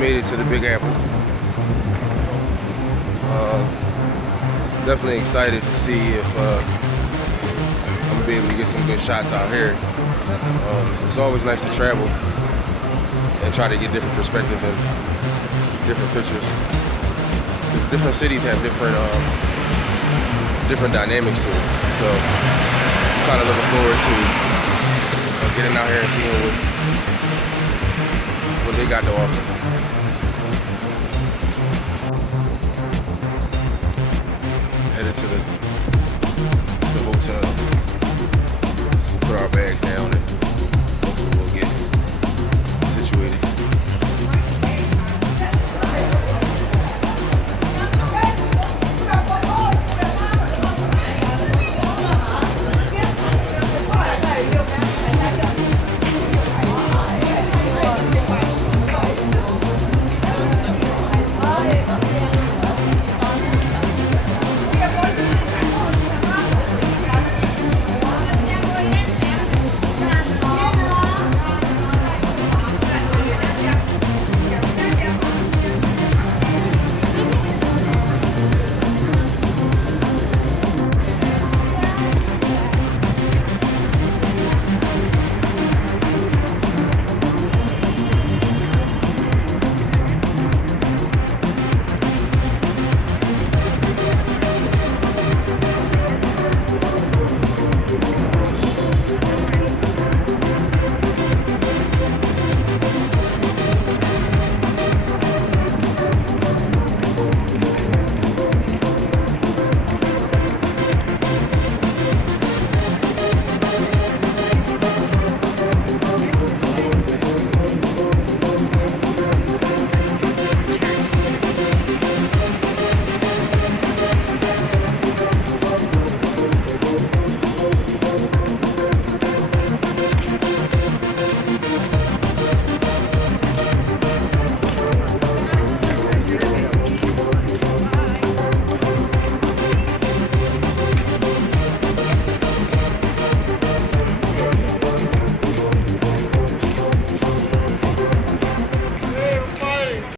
made it to the Big Apple. Definitely excited to see if I'm gonna be able to get some good shots out here. It's always nice to travel and try to get different perspective and different pictures. Because different cities have different dynamics to it. So I'm kind of looking forward to getting out here and seeing what they got to offer.